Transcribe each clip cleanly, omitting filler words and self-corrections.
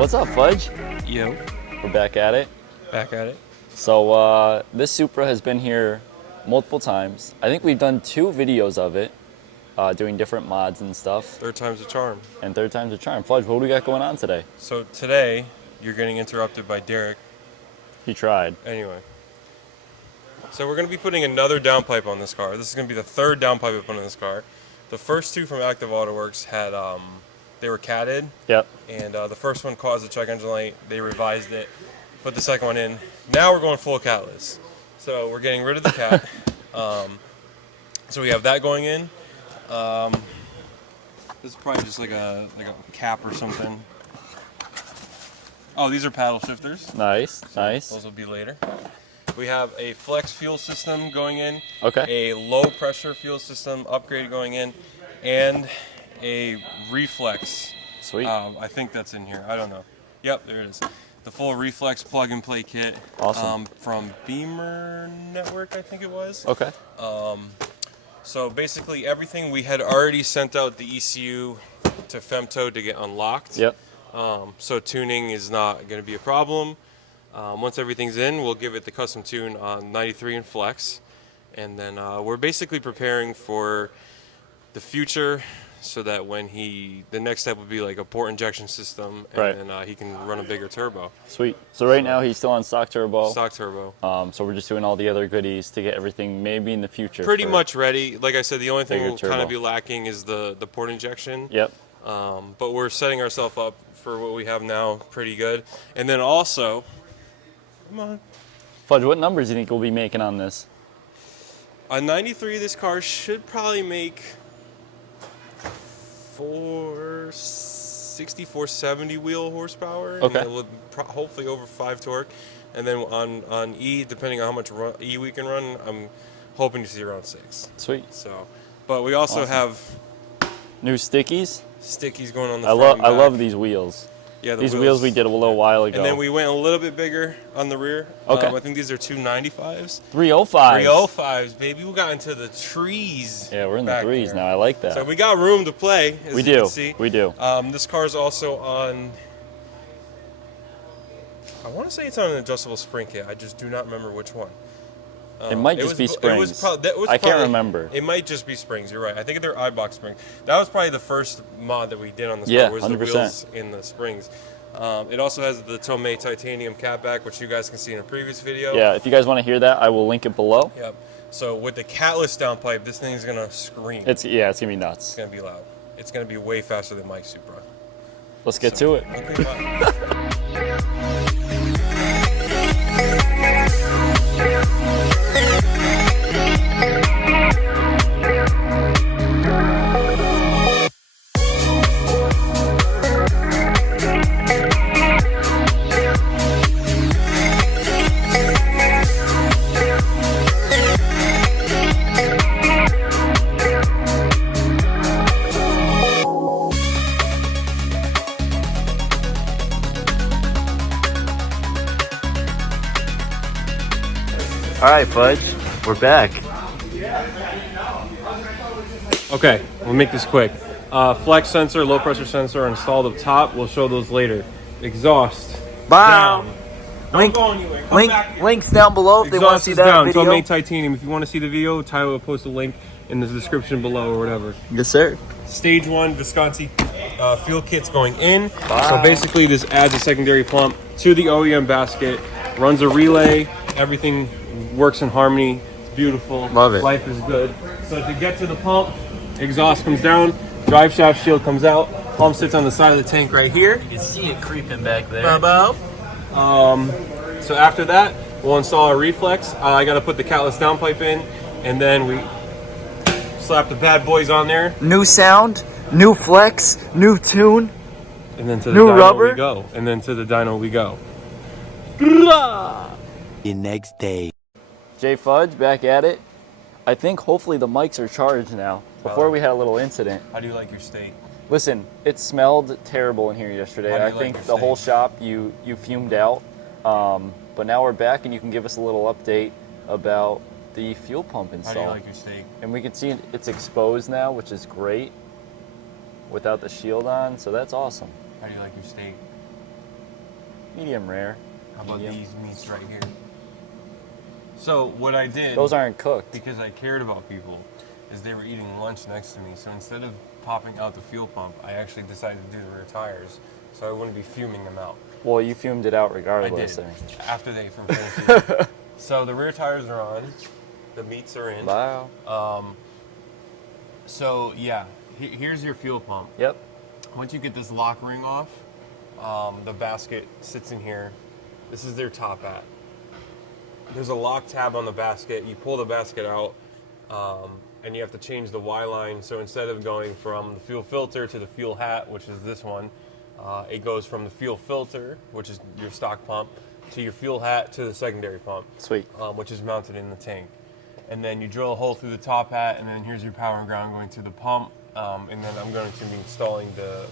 What's up, Fudge? Yo. We're back at it. Back at it. So this Supra has been here multiple times. I think we've done 2 videos of it, doing different mods and stuff. Third time's a charm. And third time's a charm. Fudge, what do we got going on today? So today, you're getting interrupted by Derek. He tried. Anyway. So we're going to be putting another downpipe on this car. This is going to be the third downpipe we put on this car. The first 2 from Active Auto Works had, they were catted. Yep. And the first one caused a check engine light. They revised it, put the second one in. Now we're going full catless. So we're getting rid of the cat. So we have that going in. This is probably just like a cap or something. Oh, these are paddle shifters. Nice, nice. Those will be later. We have a flex fuel system going in. Okay. A low pressure fuel system upgrade going in, and a reflex. Sweet. I think that's in here. I don't know. Yep, there it is. The full reflex plug and play kit. Awesome. From Beamer Network, I think it was. Okay. So basically everything we had already sent out the ECU to Femto to get unlocked. Yep. So tuning is not going to be a problem. Once everything's in, we'll give it the custom tune on 93 and flex. And then we're basically preparing for the future so that when the next step would be like a port injection system, and right. then he can run a bigger turbo. Sweet. So right now he's still on stock turbo. Stock turbo. So we're just doing all the other goodies to get everything maybe in the future. Pretty much ready. Like I said, the only thing we'll kind of be turbo. lacking is the port injection. Yep. But we're setting ourselves up for what we have now pretty good. And then also, come on. Fudge, what numbers do you think we'll be making on this? On 93, this car should probably make 460, 470 wheel horsepower. Okay. And it will hopefully over 5 torque. And then on E, depending on how much E we can run, I'm hoping to see around 6. Sweet. So, but we also have new stickies. Stickies going on the I front. I love these wheels. Yeah, these wheels we did a little while ago. And then we went a little bit bigger on the rear. Okay. I think these are 295s. 305s. 305s, baby. We got into the trees. Yeah, we're in the threes there. now. I like that. So we got room to play, as we you do. can see. We do. This car is also on, I want to say it's on an adjustable spring kit. I just do not remember which one. It might just be springs. I can't remember. It might just be springs. You're right. I think they're iBox springs. That was probably the first mod that we did on this car. Was 100%. the wheels in the springs. It also has the Tomei titanium catback, which you guys can see in a previous video. Yeah, if you guys want to hear that, I will link it below. Yep. So with the catless downpipe, this thing is gonna scream. It's gonna be nuts. It's gonna be loud. It's gonna be way faster than Mike's Supra. Let's get to it. Okay, bye. All right, Fudge, we're back. Okay, we'll make this quick. Flex sensor, low pressure sensor installed up top. We'll show those later. Exhaust. Bye. Down. Links down below if they want to see that down. video. Tomei titanium. If you want to see the video, Tyler will post a link in the description below or whatever. Yes, sir. Stage 1 Visconti fuel kit's going in. Bye. So basically this adds a secondary pump to the OEM basket, runs a relay, everything works in harmony. It's beautiful. Love it. Life is good. So to get to the pump, exhaust comes down, drive shaft shield comes out, pump sits on the side of the tank right here. You can see it creeping back there. So after that, we'll install our reflex. I got to put the catless downpipe in, and then we slap the bad boys on there. New sound, new flex, new tune, and then to the new dyno rubber. we go. And then to the dyno we go. The next day. Jay Fudge back at it. I think hopefully the mics are charged now. Before we had a little incident. How do you like your steak? Listen, it smelled terrible in here yesterday. I think the whole shop you fumed out. But now we're back and you can give us a little update about the fuel pump install. How do you like your steak? And we can see it's exposed now, which is great, without the shield on, so that's awesome. How do you like your steak? Medium rare. How about Medium. these meats right here? So what I did, Those aren't cooked. because I cared about people, is they were eating lunch next to me. So instead of popping out the fuel pump, I actually decided to do the rear tires, so I wouldn't be fuming them out. Well, you fumed it out I regardless. did, there. after they from finishing. So the rear tires are on, the meats are in. Wow. So yeah, here's your fuel pump. Yep. Once you get this lock ring off, the basket sits in here. This is their top hat. There's a lock tab on the basket. You pull the basket out, and you have to change the Y line. So instead of going from the fuel filter to the fuel hat, which is this one, it goes from the fuel filter, which is your stock pump, to your fuel hat to the secondary pump. Sweet. Which is mounted in the tank. And then you drill a hole through the top hat, and then here's your power and ground going to the pump. And then I'm going to be installing the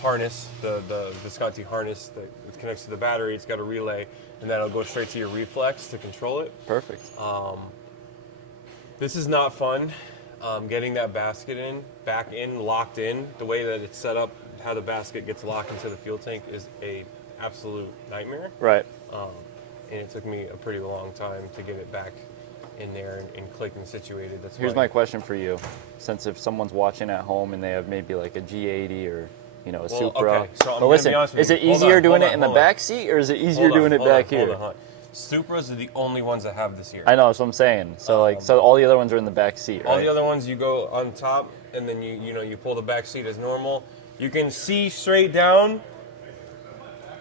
harness, the Visconti harness that connects to the battery. It's got a relay, and that'll go straight to your reflex to control it. Perfect. This is not fun. Getting that basket back in, locked in. The way that it's set up, how the basket gets locked into the fuel tank is a absolute nightmare. Right. And it took me a pretty long time to get it back in there and clicked and situated. That's Here's why my question for you. Since if someone's watching at home and they have maybe like a G80 or a Supra. okay, so I'm but gonna listen, be honest with is you. it Hold easier on, doing hold it in on, the hold on. back seat or is it easier Hold on, doing it hold back on, here? Hold on. Supras are the only ones that have this here. I know, that's what I'm saying. So so all the other ones are in the back seat, right? All the other ones, you go on top, and then you pull the back seat as normal. You can see straight down.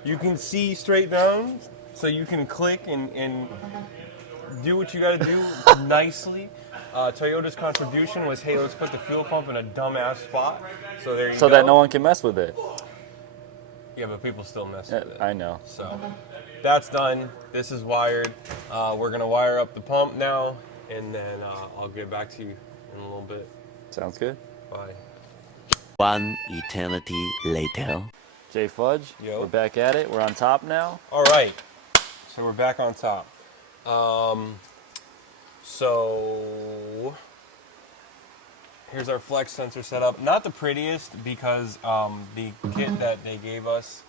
You can see straight down, so you can click and do what you got to do nicely. Toyota's contribution was, hey, let's put the fuel pump in a dumbass spot. So there you go. So that no one can mess with it. Yeah, but people still mess with it. I know. So that's done. This is wired. We're gonna wire up the pump now, and then I'll get back to you in a little bit. Sounds good. Bye. One eternity later. Jay Fudge, Yo. we're back at it. We're on top now. All right. So we're back on top. So here's our flex sensor setup. Not the prettiest because the kit that they gave us,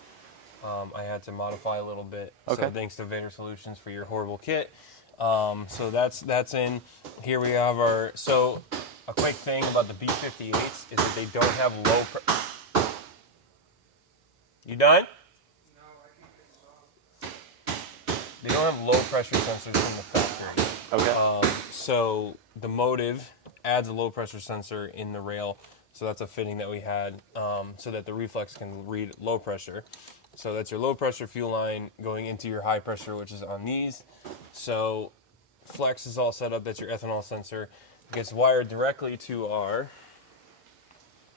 I had to modify a little bit. Okay. So thanks to Vader Solutions for your horrible kit. So that's in. Here we have our. So a quick thing about the B58s is that they don't have low. You done? They don't have low pressure sensors in the factory. Okay. So the Motive adds a low pressure sensor in the rail. So that's a fitting that we had so that the reflex can read low pressure. So that's your low pressure fuel line going into your high pressure, which is on these. So flex is all set up. That's your ethanol sensor. It gets wired directly to our,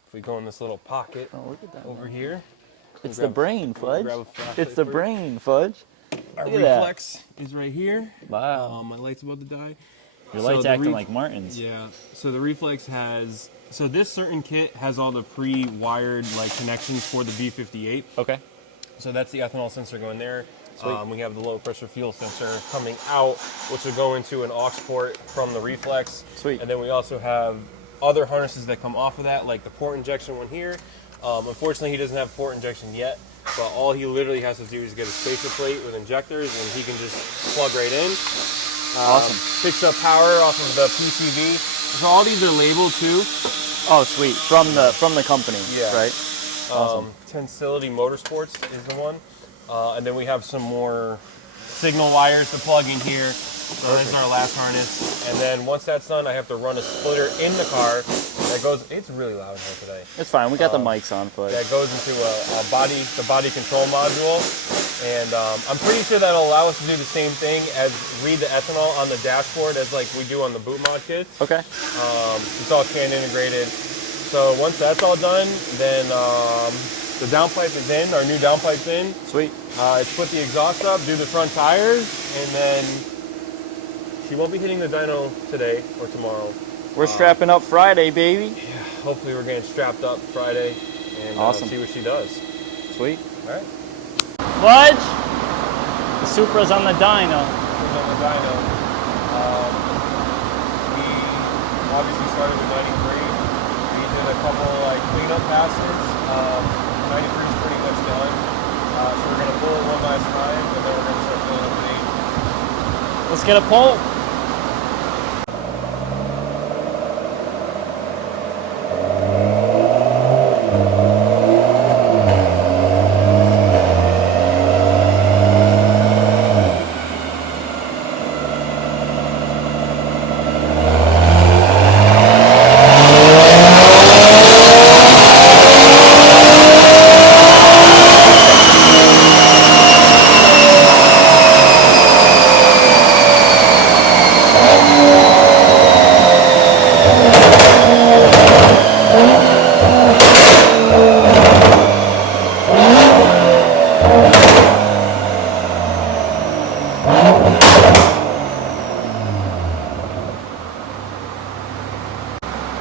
if we go in this little pocket Look at that. over here. It's the brain, Fudge. grab a flashlight It's the for you. brain, Fudge. Our Look at that. reflex is right here. Wow. My light's about to die. Your So light's the acting like Martin's. Yeah. So the reflex has. So this certain kit has all the pre-wired connections for the B58. Okay. So that's the ethanol sensor going there. Sweet. We have the low pressure fuel sensor coming out, which will go into an aux port from the reflex. Sweet. And then we also have other harnesses that come off of that, like the port injection one here. Unfortunately, he doesn't have port injection yet, but all he literally has to do is get a spacer plate with injectors, and he can just plug right in. Awesome. Picks up power off of the PCV. So all these are labeled too. Oh, sweet. From the company. Yeah. Right. Awesome. Tensility Motorsports is the one. And then we have some more signal wires to plug in here. So that's our last harness. And then once that's done, I have to run a splitter in the car that goes, it's really loud here today. It's fine. We got the mics on, Fudge. That goes into the body control module. And I'm pretty sure that'll allow us to do the same thing as read the ethanol on the dashboard as like we do on the boot mod kits. Okay. It's all CAN integrated. So once that's all done, then the downpipe is in, our new downpipe's in. Sweet. It's put the exhaust up, do the front tires, and then she won't be hitting the dyno today or tomorrow. We're strapping up Friday, baby. Yeah, hopefully we're getting strapped up Friday and Awesome. see what she does. Sweet. All right. Fudge. The Supra's on the dyno. Who's on the dyno? We obviously started with 93. We did a couple cleanup passes. 93 is pretty much done. So we're gonna pull one last Let's get a pull.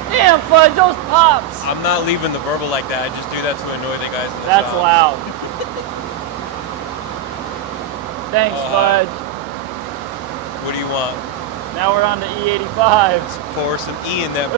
Damn, Fudge, those pops. I'm not leaving the verbal like that. I just do that to annoy the guys in the That's shop. loud. Thanks, Fudge. What do you want? Now we're on to E85. Let's pour some E in that.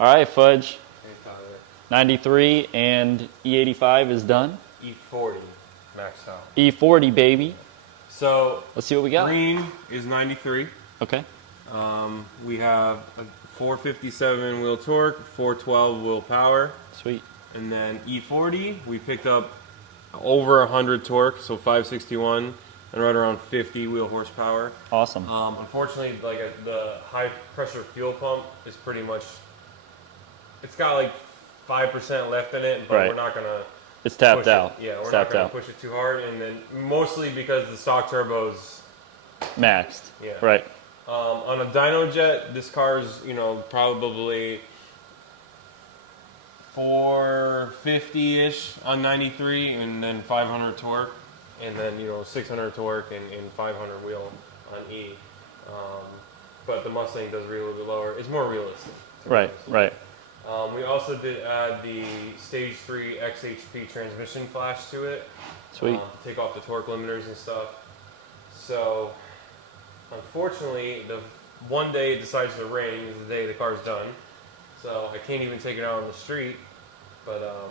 All right, Fudge. 93 and E85 is done. E40 maxed out. E40, baby. So Let's see what we got. green is 93. Okay. We have a 457 wheel torque, 412 wheel power, Sweet. and then E40 we picked up over 100 torque, so 561, and right around 50 wheel horsepower. Awesome. Unfortunately, the high pressure fuel pump is pretty much, it's got like 5% left in it, but Right. we're not gonna. It's tapped push out. It. Yeah, we're It's not tapped gonna out. push it too hard, and then mostly because the stock turbos. Maxed. Yeah. Right. On a dyno jet, this car's probably 450-ish on 93, and then 500 torque, and then 600 torque and 500 wheel on E. But the Mustang does read a little bit lower. It's more realistic. Right. Right. We also did add the Stage 3 XHP transmission flash to it. Sweet. To take off the torque limiters and stuff. So, unfortunately, the one day it decides to rain is the day the car's done. So I can't even take it out on the street. But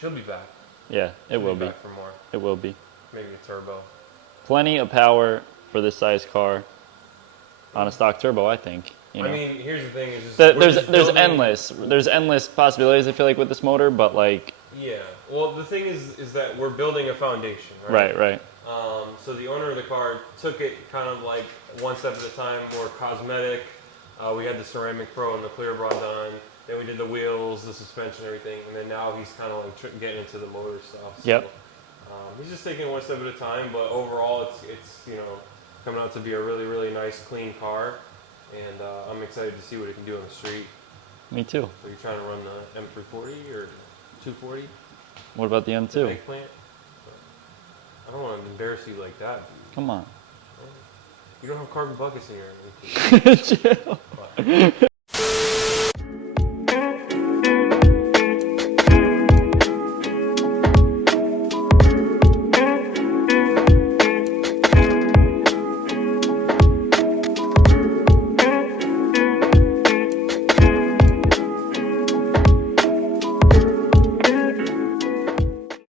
she'll be back. Yeah, it will be. Back for more. It will be. Maybe a turbo. Plenty of power for this size car on a stock turbo, I think. I mean, here's the thing: is just There's endless possibilities. I feel like with this motor, but like. Yeah. Well, the thing is that we're building a foundation, right? Right. So the owner of the car took it kind of like one step at a time, more cosmetic. We had the ceramic pro and the clear bra done. Then we did the wheels, the suspension, everything, and then now he's kind of like getting into the motor stuff. So, Yep. He's just taking it one step at a time, but overall, it's coming out to be a really, really nice, clean car, and I'm excited to see what it can do on the street. Me too. So you're trying to run the M340 or 240? What about the M2? Eggplant? I don't want to embarrass you like that, dude. Come on. You don't have carbon buckets in your M2. Chill.